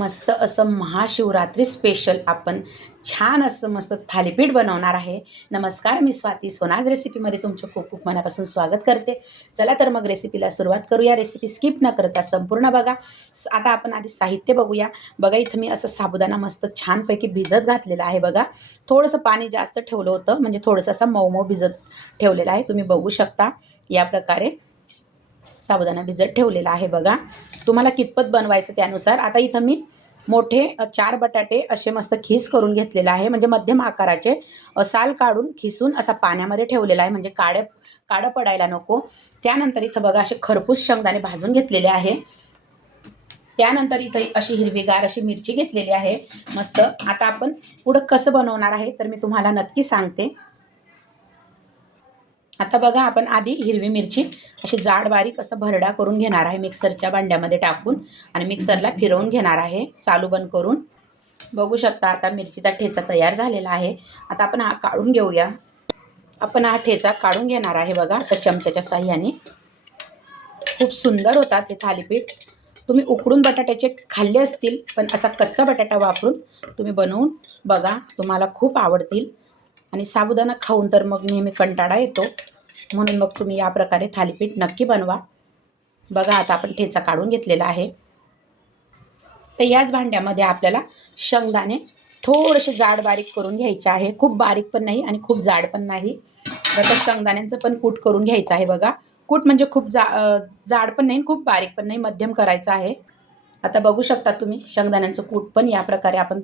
मस्त असं महाशिवरात्री स्पेशल आपण छान असं मस्त थालीपीठ बनवणार आहे. नमस्कार, मी स्वाती. सोनाज रेसिपीमध्ये तुमचं खूप खूप मनापासून स्वागत करते. चला तर मग रेसिपीला सुरुवात करूया. रेसिपी स्किप न करता संपूर्ण बघा. आता आपण आधी साहित्य बघूया. बघा, इथं मी असं साबुदाणा मस्त छानपैकी भिजत घातलेला आहे. बघा, थोडंसं पाणी जास्त ठेवलं होतं, म्हणजे थोडंसं असं मऊ मऊ भिजत ठेवलेलं आहे. तुम्ही बघू शकता या प्रकारे साबुदाणा भिजत ठेवलेला आहे. बघा, तुम्हाला कितपत बनवायचं त्यानुसार. आता इथं मी मोठे 4 बटाटे असे मस्त खीस करून घेतलेला आहे, म्हणजे मध्यम आकाराचे. साल काढून खिसून असा पाण्यामध्ये ठेवलेला आहे, म्हणजे काळं पडायला नको. त्यानंतर इथं बघा असे खरपूस शेंगदाणे भाजून घेतलेले आहे. त्यानंतर इथं अशी हिरवीगार अशी मिरची घेतलेली आहे मस्त. आता आपण पुढं कसं बनवणार आहे तर मी तुम्हाला नक्की सांगते. आता बघा, आपण आधी हिरवी मिरची अशी जाड बारीक असं भरडा करून घेणार आहे मिक्सरच्या भांड्यामध्ये टाकून, आणि मिक्सरला फिरवून घेणार आहे चालू बंद करून. बघू शकता आता मिरचीचा ठेचा तयार झालेला आहे. आता आपण हा काढून घेऊया. आपण हा ठेचा काढून घेणार आहे. बघा, असं चमच्याच्या साह्याने. खूप सुंदर होतात ते थालीपीठ. तुम्ही उकडून बटाट्याचे खाल्ले असतील, पण असा कच्चा बटाटा वापरून तुम्ही बनवून बघा, तुम्हाला खूप आवडतील. आणि साबुदाणा खाऊन तर मग नेहमी कंटाळा येतो, म्हणून मग तुम्ही या प्रकारे थालीपीठ नक्की बनवा. बघा, आता आपण ठेचा काढून घेतलेला आहे. तर याच भांड्यामध्ये आपल्याला शेंगदाणे थोडेसे जाड बारीक करून घ्यायचे आहे. खूप बारीक पण नाही आणि खूप जाड पण नाही. तर शेंगदाण्यांचं पण कूट करून घ्यायचं आहे. बघा, कूट म्हणजे खूप जाड पण नाही, खूप बारीक पण नाही, मध्यम करायचं आहे. आता बघू शकता तुम्ही, शेंगदाण्यांचं कूट पण या प्रकारे आपण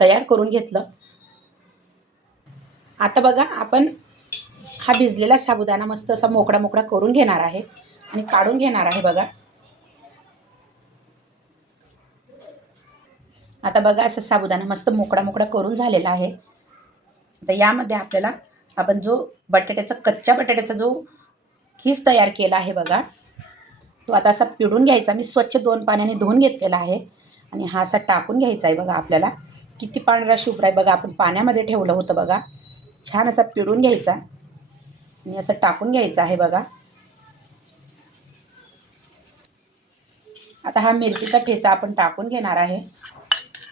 तयार करून घेतलं. आता बघा, आपण हा भिजलेला साबुदाणा मस्त असा मोकळा मोकळा करून घेणार आहे आणि काढून घेणार आहे. बघा, आता बघा, असं साबुदाणा मस्त मोकळा मोकळा करून झालेला आहे. तर यामध्ये आपल्याला आपण जो कच्च्या बटाट्याचा जो खीस तयार केला आहे बघा, तो आता असा पिळून घ्यायचा. मी स्वच्छ 2 पाण्याने धुवून घेतलेला आहे आणि हा असा टाकून घ्यायचा आहे. बघा, आपल्याला किती पांढरा शुभ्र आहे. बघा, आपण पाण्यामध्ये ठेवलं होतं. बघा, छान असा पिळून घ्यायचा आणि असं टाकून घ्यायचं आहे. बघा, आता हा मिरचीचा ठेचा आपण टाकून घेणार आहे.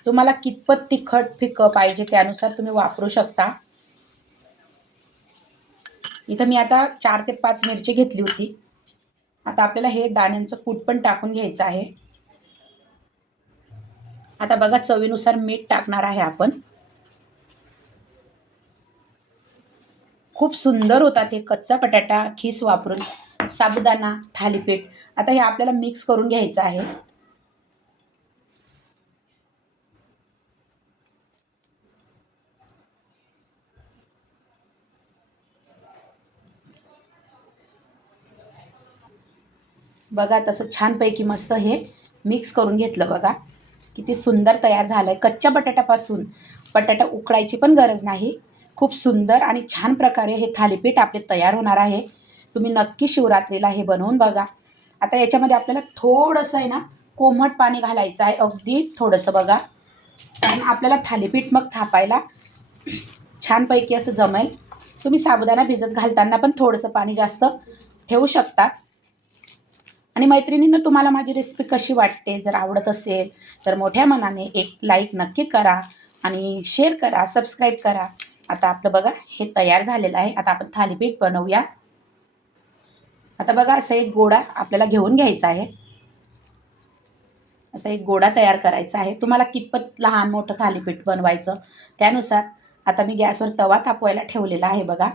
तुम्हाला कितपत तिखट फिकं पाहिजे त्यानुसार तुम्ही वापरू शकता. इथं मी आता 4 ते 5 मिरची घेतली होती. आता आपल्याला हे दाण्यांचं कूट पण टाकून घ्यायचं आहे. आता बघा, चवीनुसार मीठ टाकणार आहे आपण. खूप सुंदर होतात हे कच्चा बटाटा खीस वापरून साबुदाणा थालीपीठ. आता हे आपल्याला मिक्स करून घ्यायचं आहे. बघा, तसं छानपैकी मस्त हे मिक्स करून घेतलं. बघा, किती सुंदर तयार झालं आहे. कच्च्या बटाट्यापासून बटाटा उकडायची पण गरज नाही. खूप सुंदर आणि छान प्रकारे हे थालीपीठ आपले तयार होणार आहे. तुम्ही नक्की शिवरात्रीला हे बनवून बघा. आता याच्यामध्ये आपल्याला थोडंसं आहे ना, कोमट पाणी घालायचं आहे, अगदी थोडंसं. बघा, कारण आपल्याला थालीपीठ मग थापायला छानपैकी असं जमेल. तुम्ही साबुदाणा भिजत घालताना पण थोडंसं पाणी जास्त ठेवू शकता. आणि मैत्रिणींनो, तुम्हाला माझी रेसिपी कशी वाटते, जर आवडत असेल तर मोठ्या मनाने एक लाईक नक्की करा आणि शेअर करा, सबस्क्राईब करा. आता आपलं बघा हे तयार झालेलं आहे. आता आपण थालीपीठ बनवूया. आता बघा, असा एक गोळा आपल्याला घेऊन घ्यायचा आहे. असा एक गोळा तयार करायचा आहे. तुम्हाला कितपत लहान मोठं थालीपीठ बनवायचं त्यानुसार. आता मी गॅसवर तवा तापवायला ठेवलेला आहे. बघा,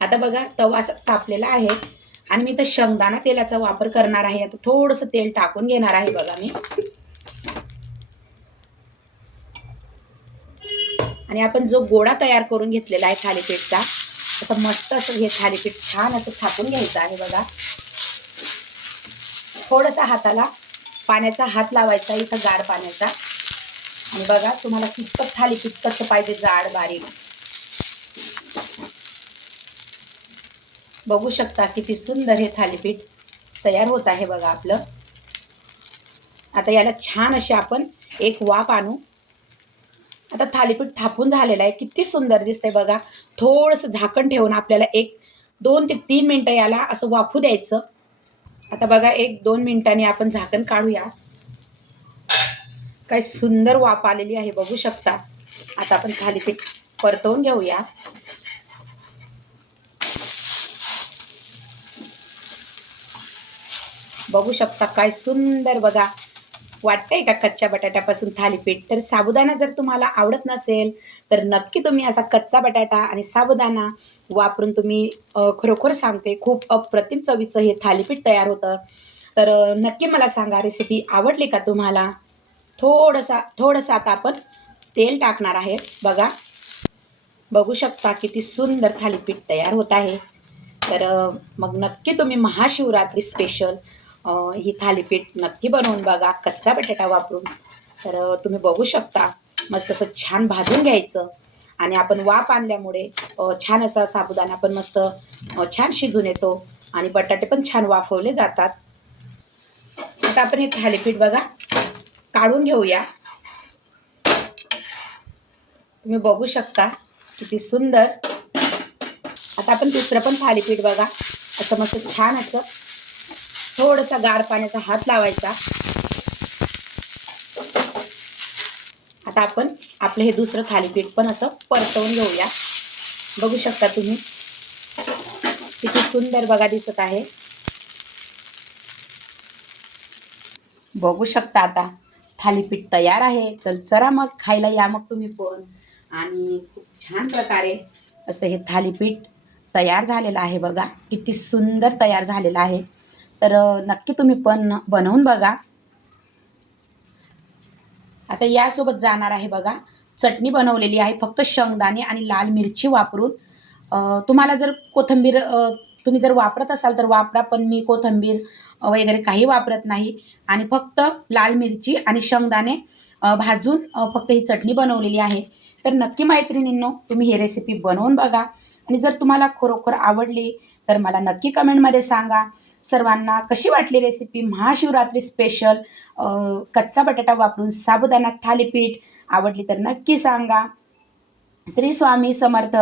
आता बघा, तवा असा तापलेला आहे आणि मी इथं शेंगदाणा तेलाचा वापर करणार आहे. आता थोडंसं तेल टाकून घेणार आहे. बघा, मी आणि आपण जो गोळा तयार करून घेतलेला आहे थालीपीठचा, असं मस्त असं हे थालीपीठ छान असं थापून घ्यायचं आहे. बघा, थोडासा हाताला पाण्याचा हात लावायचा, इथं गार पाण्याचा. आणि बघा, तुम्हाला कितपत थालीपीठ कसं पाहिजे, जाड बारीक. बघू शकता किती सुंदर हे थालीपीठ तयार होत आहे. बघा आपलं. आता याला छान अशी आपण एक वाफ आणू. आता थालीपीठ थापून झालेलं आहे, किती सुंदर दिसतंय. बघा, थोडंसं झाकण ठेवून आपल्याला 2 ते 3 मिनटं याला असं वाफू द्यायचं. आता बघा, 1-2 मिनिटांनी आपण झाकण काढूया. काय सुंदर वाफ आलेली आहे बघू शकता. आता आपण थालीपीठ परतवून घेऊया. बघू शकता काय सुंदर बघा. वाटतंय का कच्च्या बटाट्यापासून थालीपीठ? तर साबुदाणा जर तुम्हाला आवडत नसेल तर नक्की तुम्ही असा कच्चा बटाटा आणि साबुदाणा वापरून तुम्ही खरोखर सांगते खूप अप्रतिम चवीचं हे थालीपीठ तयार होतं. तर नक्की मला सांगा रेसिपी आवडली का तुम्हाला? थोडंसं आता आपण तेल टाकणार आहे बघा. बघू शकता किती सुंदर थालीपीठ तयार होत आहे. तर मग नक्की तुम्ही महाशिवरात्री स्पेशल ही थालीपीठ नक्की बनवून बघा कच्चा बटाटा वापरून. तर तुम्ही बघू शकता मस्त असं छान भाजून घ्यायचं आणि आपण वाफ आणल्यामुळे छान असा साबुदाणा पण मस्त छान शिजून येतो आणि बटाटे पण छान वाफवले जातात. आता आपण हे थालीपीठ बघा काढून घेऊया. तुम्ही बघू शकता किती सुंदर. आता आपण दुसरं पण थालीपीठ बघा असं मस्त छान असं थोडासा गार पाण्याचा हात लावायचा. आता आपण आपलं हे दुसरं थालीपीठ पण असं परतवून घेऊया. बघू शकता तुम्ही किती सुंदर बघा दिसत आहे. बघू शकता आता थालीपीठ तयार आहे. चला मग खायला या मग तुम्ही पण. आणि खूप छान प्रकारे असं हे थालीपीठ तयार झालेलं आहे बघा. किती सुंदर तयार झालेलं आहे. तर नक्की तुम्ही पण बनवून बघा. आता यासोबत जाणार आहे बघा चटणी बनवलेली आहे फक्त शेंगदाणे आणि लाल मिरची वापरून. तुम्हाला जर कोथिंबीर तुम्ही जर वापरत असाल तर वापरा, पण मी कोथिंबीर वगैरे काही वापरत नाही आणि फक्त लाल मिरची आणि शेंगदाणे भाजून फक्त ही चटणी बनवलेली आहे. तर नक्की मैत्रिणींनो तुम्ही ही रेसिपी बनवून बघा आणि जर तुम्हाला खरोखर आवडली तर मला नक्की कमेंटमध्ये सांगा. सर्वांना कशी वाटली रेसिपी महाशिवरात्री स्पेशल कच्चा बटाटा वापरून साबुदाणा थालीपीठ आवडली तर नक्की सांगा. श्री स्वामी समर्थ.